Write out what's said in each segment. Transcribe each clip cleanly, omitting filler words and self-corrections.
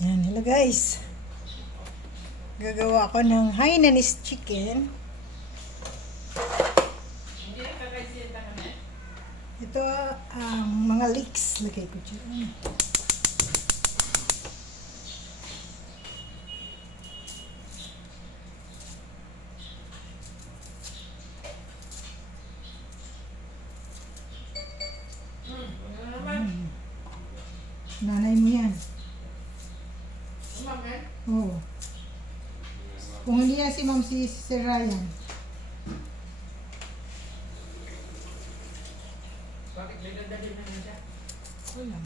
Yan, hello guys. Gagawa ako ng Hainanese chicken. Ito ang mga leeks. Lagay ko dyan. Nanay mo yan. Oo. Kung hindi yan si Ma'am, si Sir Ryan. Bakit may dadalhin naman siya? Wala.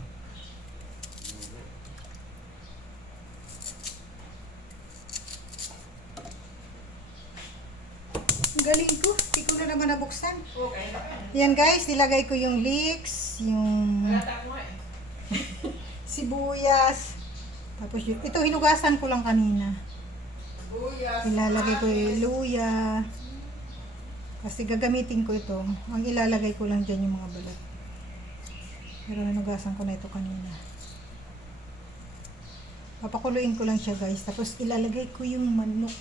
Ang galing ko. Hindi ko na naman nabuksan. Okay na ka. Yan guys, nilagay ko yung leeks, yung Halata ko nga eh. sibuyas. Tapos yun. Ito, hinugasan ko lang kanina. Buyas. Ilalagay ko yung luya. Kasi gagamitin ko ito. Ang ilalagay ko lang dyan yung mga balat. Pero hinugasan ko na ito kanina. Papakuluin ko lang siya guys. Tapos ilalagay ko yung manok.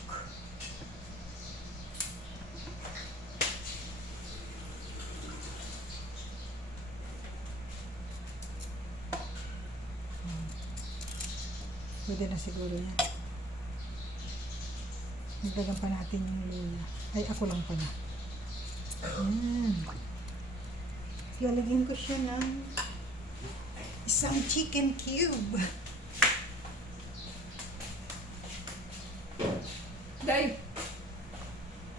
Pwede na siguro yan. Nagdagan pa natin yung luya. Ay, ako lang pala. Ayan. Lalagyan ko siya ng isang chicken cube. Day!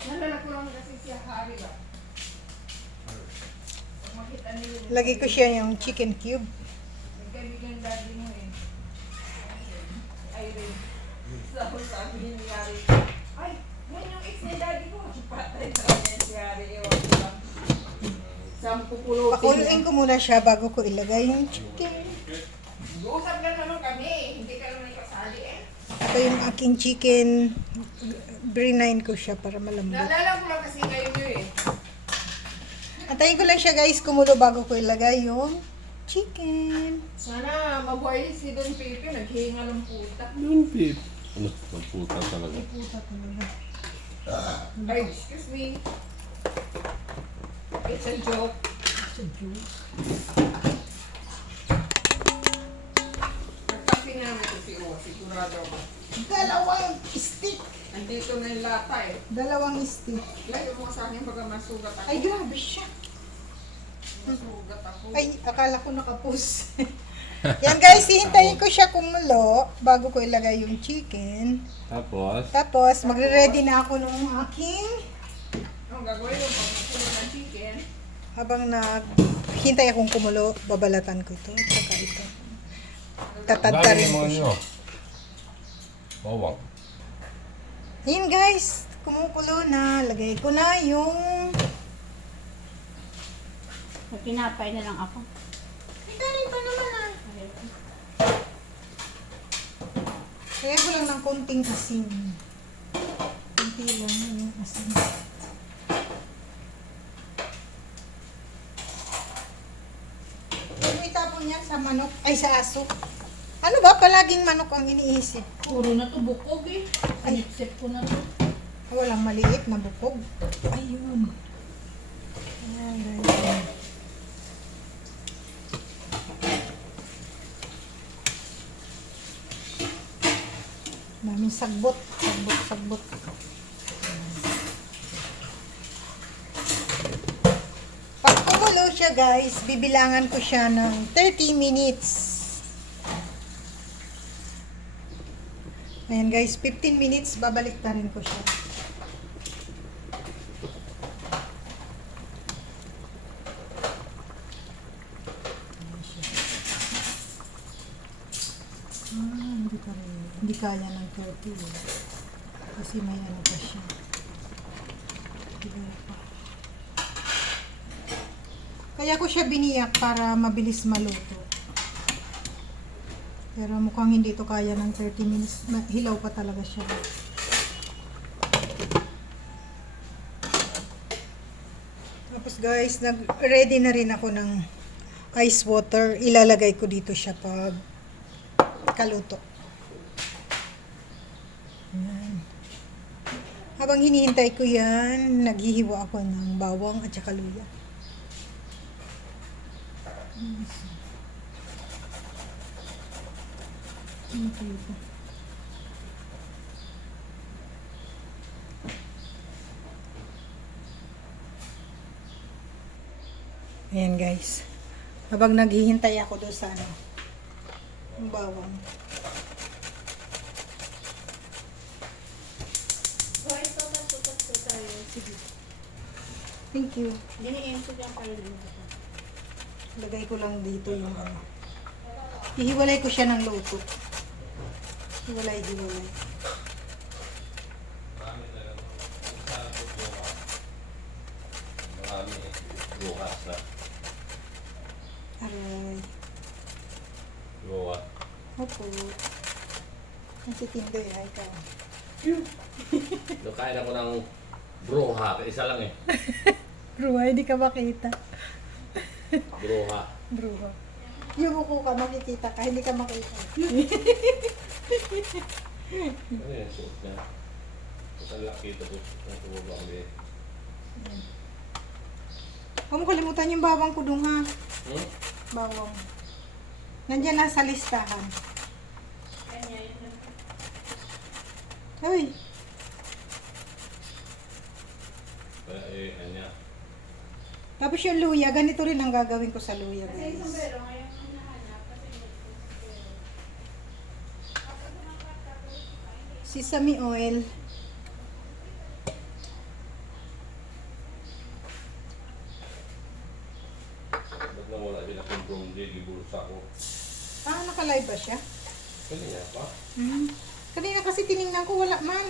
Nalala ko lang kasi siya hari ba? Pag makita niyo yung... Lagay ko siya yung chicken cube. Nagkaibigan daddy mo eh. Irene. Sabi ni Yari. Ay! Yan yung ex ni daddy ko. Patay na rin si Yari. Ewan ko lang. Sampu pulutin. Pakuluin ko muna siya bago ko ilagay yung chicken. Usap lang naman kami. Hindi ka naman ikasali eh. Ito yung aking chicken. Brinain ko siya para malambot. Naalala ko lang kasi kayo nyo eh. Antayin ko lang siya guys kumulo bago ko ilagay yung chicken. Sana mabuhay si Don Pepe. Naghihinga ng puta. Yung pip. Ano? Magputa talaga. Ay puta talaga. Ay, excuse me. It's a joke. Sa Diyos. Nagkapi namin ito si Uwa. Sigurado ako. Dalawang stick. Andito na yung lata eh. Dalawang stick. Layo mo sa akin baga masugat ako. Ay grabe siya. Masugat ako. Ay, akala ko nakapus. Yan guys, hihintayin ko siya kumulo bago ko ilagay yung chicken. Tapos, Tapos, magre-ready na ako ng aking, Ang gagawin mo pag makulo ng chicken. habang naghintay akong kumulo, babalatan ko ito. Tsaka ito. Tatadtarin ko siya. bawang. Yan guys, kumukulo na. Lagay ko na yung... Pinapay na lang ako. Kanin pa naman ah. Kaya ko lang ng konting asin. Konti lang yung asin. Ano itapon yan sa manok? Ay, sa aso. Ano ba? Palaging manok ang iniisip. Puro na to bukog eh. Anipsip ko na to. Walang maliit na bukog. Ayun. Ayan, guys. Daming sagbot. Sagbot. Pag kumulo siya guys, bibilangan ko siya ng 30 minutes. Ayan guys, 15 minutes, babalik na rin ko siya. Hindi pa rin. Hindi kaya ng 30 eh. Kasi may ano pa siya. Hindi pa. Kaya ko siya biniyak para mabilis maluto. Pero mukhang hindi to kaya ng 30 minutes. Hilaw pa talaga siya. Tapos guys, nag-ready na rin ako ng ice water. Ilalagay ko dito siya pag kaluto. Yan. Habang hinihintay ko yan, naghihiwa ako ng bawang at saka luya. Okay po. Ayan guys. Habang naghihintay ako doon sa ano, yung bawang. So, ito tutok po tayo. Sige. Thank you. Diniin ko dyan kayo dito. Lagay ko lang dito yung ano. Ihiwalay ko siya ng luto. Hiwalay. Marami eh. Bukas na. Aray. Gawa. Opo. Ang titindoy ay ka. Nakain ako ng broha. Isa lang eh. Bro, hindi ka makita. Broha. Bro. Yung uko ka, makikita ka, hindi ka makita. Ano yan? Suot niya. Ang laki ito po. Ang tumubang eh. Huwag mo kalimutan yung bawang ko dun ha. Hmm? Bawang. Nandiyan na sa listahan. Hoy, Kaya eh, anya. tapos yung luya, ganito rin ang gagawin ko sa luya guys. ngayon ang nahanap kasi Sesame oil. Ba't na wala din akong bromde, libulsa ko. Ah, naka-live ba siya? Kanina pa. Kanina kasi tiningnan ko, wala man.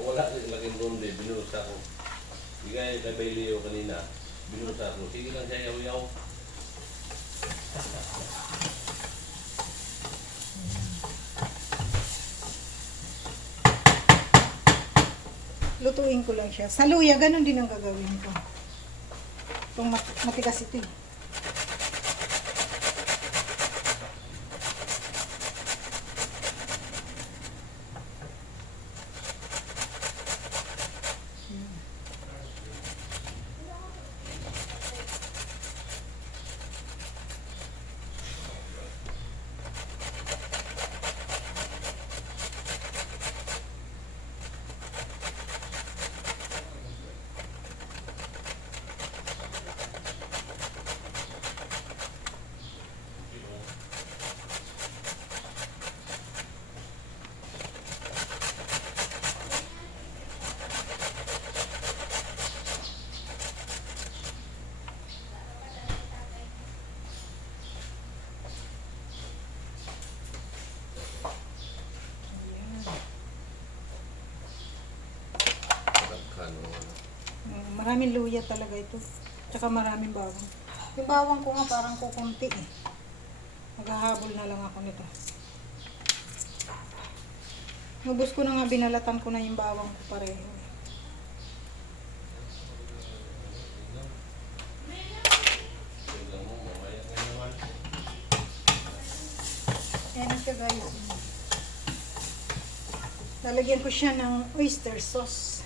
Wala din laging bromde, binulsa ko. Bigay kay Bailey kanina. Binulsa ko. Sige lang siya yaw-yaw. Lutuin ko lang siya. Sa luya, ganun din ang gagawin ko. Itong matigas ito eh. Maraming luya talaga ito. Tsaka maraming bawang. Yung bawang ko nga parang kukunti eh. Maghahabol na lang ako nito. Nubos ko na nga, binalatan ko na yung bawang ko pareho. Ayan siya guys. Lalagyan ko siya ng oyster sauce.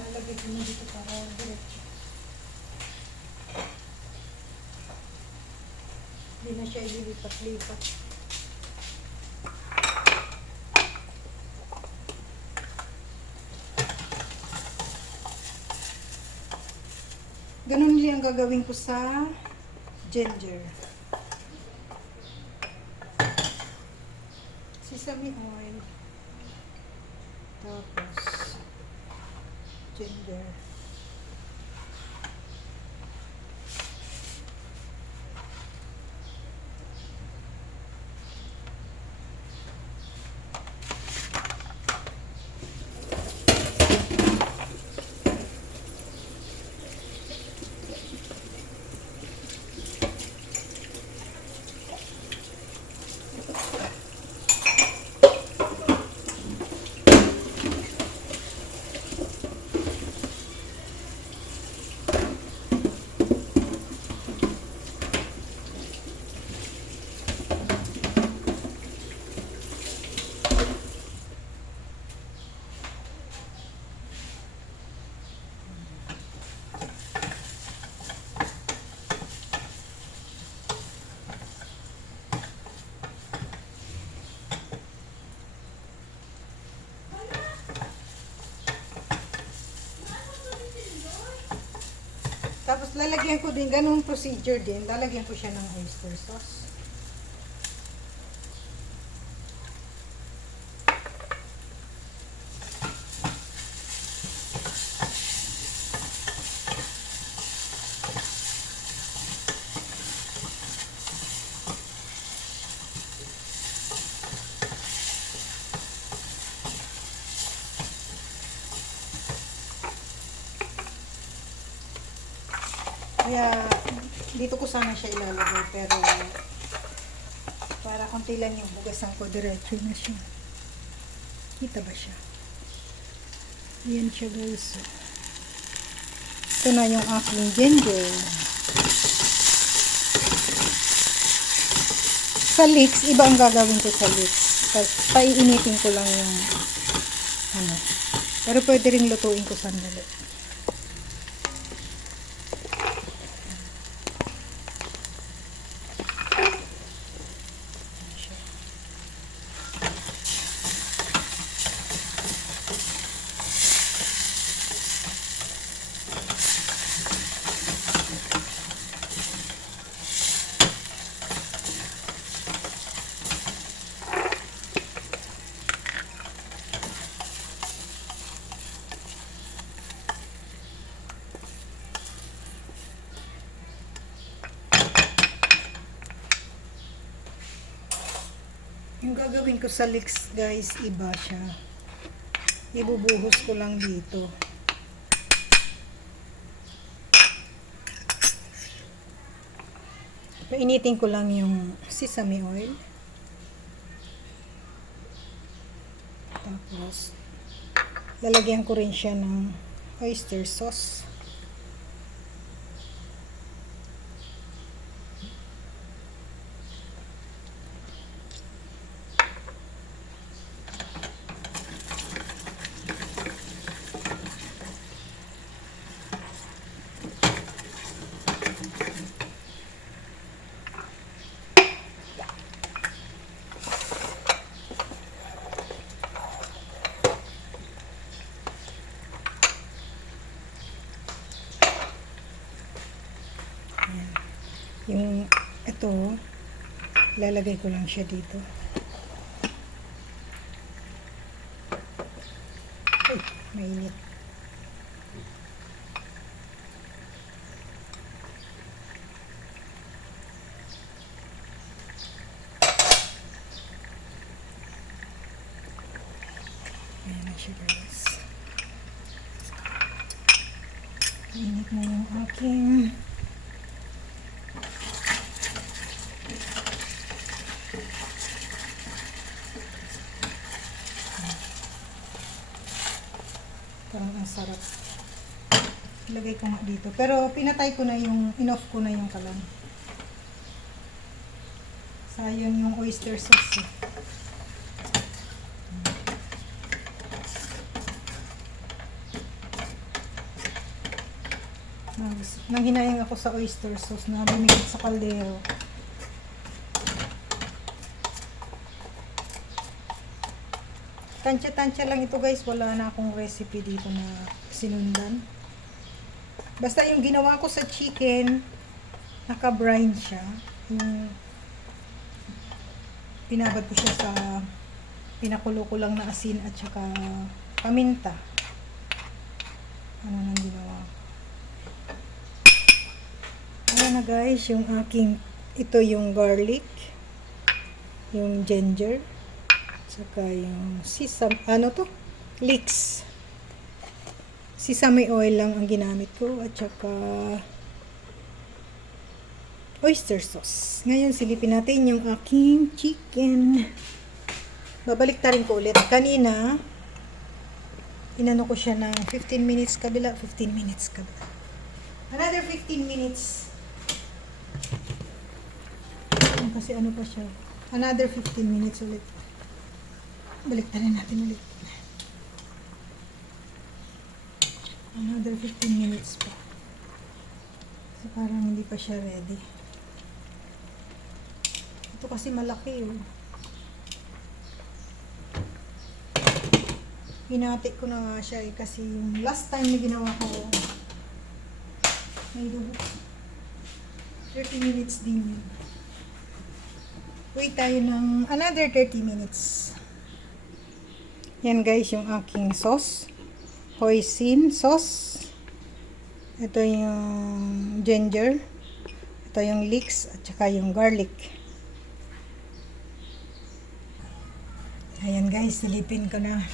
Lalagyan ko na dito para diretso. Hindi na siya ililipat-lipat. Ganun din ang gagawin ko sa ginger. Sesame oil. Tapos ginger. lalagyan ko din, ganung procedure din. Lalagyan ko siya ng oyster sauce. Kaya, dito ko sana siya ilalagay, pero para konti lang yung hugasan ko, diretso na siya. Kita ba siya? Ayan siya guys. Ito na yung aking ginger. Sa leeks, iba ang gagawin ko sa leeks. Paiinitin ko lang yung ano. Pero pwede rin lutuin ko sandali. Yung gagawin ko sa leeks guys, iba siya. Ibubuhos ko lang dito. Painitin ko lang yung sesame oil. Tapos, lalagyan ko rin siya ng oyster sauce. Yung ito, lalagay ko lang siya dito. Ay, mainit. Ayan na siya guys. Mainit na yung aking parang ang sarap. Ilagay ko nga dito. Pero pinatay ko na yung, in-off ko na yung kalan. Sayang yung oyster sauce eh. Nanghinayang ako sa oyster sauce na bumigit sa kaldero. Tansya-tansya lang ito guys, wala na akong recipe dito na sinundan. Basta yung ginawa ko sa chicken, naka-brine siya. Yung pinabad ko siya sa pinakulo ko lang na asin at saka paminta. Ano nang ginawa ko. Ayan na guys, yung aking, ito yung garlic, yung ginger, saka yung sesame, ano to? Leeks. Sesame oil lang ang ginamit ko at saka oyster sauce. Ngayon silipin natin yung aking chicken. Babalik ta rin ko ulit. Kanina inano ko siya ng 15 minutes kabila, 15 minutes kabila. Another 15 minutes. Kasi ano pa siya. Another 15 minutes ulit. Balik rin natin ulit. Another 15 minutes pa. So parang hindi pa siya ready. Ito kasi malaki oh. Pinati ko na nga siya eh, kasi yung last time na ginawa ko May dugo. 30 minutes din yun. Wait tayo ng another 30 minutes. Yan guys, yung aking sauce. Hoisin sauce. Ito yung ginger. Ito yung leeks at saka yung garlic. Ayan guys, silipin ko na.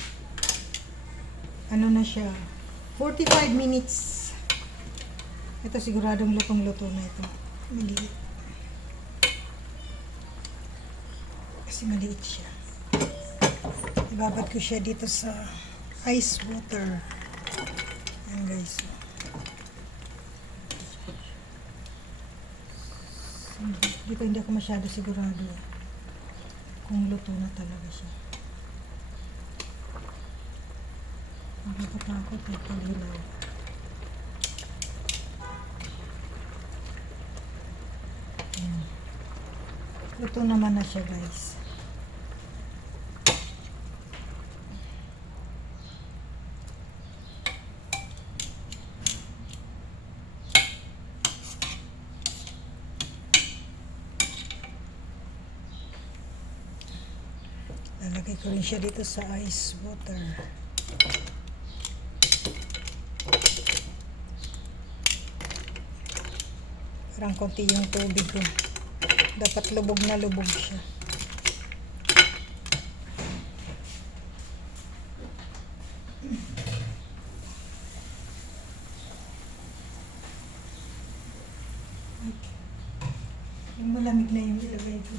Ano na siya? 45 minutes. Ito siguradong lutong-luto na ito. Maliit. Kasi maliit siya. Ibabad ko siya dito sa ice water. Ayan guys. Dito hindi ako masyado sigurado kung luto na talaga siya. Nakakatakot eh, pag-hilaw. Ayan. Luto naman na siya guys. Lalagay ko rin siya dito sa ice water. Parang konti yung tubig ko. Dapat lubog na lubog siya. Yung malamig na yung ilagay ko.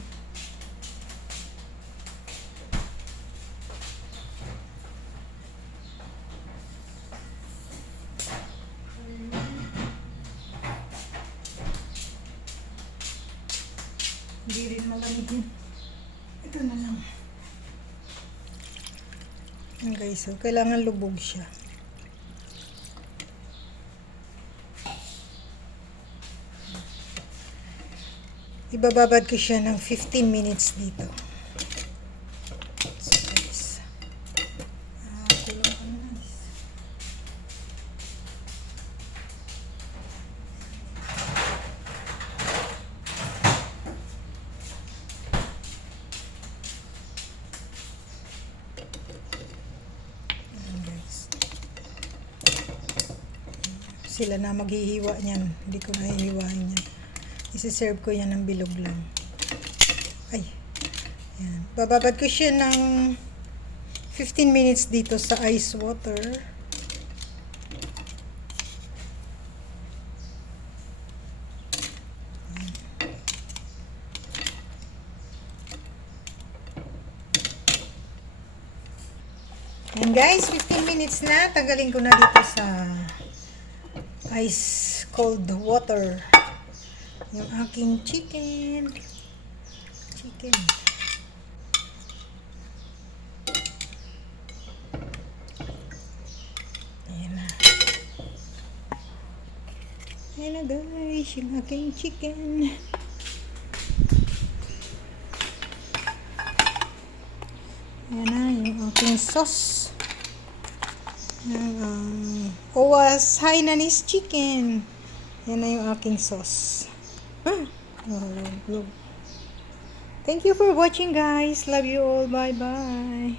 Hindi rin malamig yun. Ito na lang. Yan guys, so kailangan lubog siya. Ibababad ko siya ng 15 minutes dito. So guys. Kulang ka na guys. Ayan guys. Sila na maghihiwa niyan. Hindi ko nahihiwain yan. Isi-serve ko yan ng bilog lang. Ay. Yan. Bababad ko siya ng 15 minutes dito sa ice water. Yan guys, 15 minutes na. Tanggalin ko na dito sa ice cold water yung aking chicken. Ayan na. Ayan na guys, yung aking chicken. Ayan na, yung aking sauce. Owas Hainanese chicken. Yan na yung aking sauce. Thank you for watching guys. Love you all. Bye bye.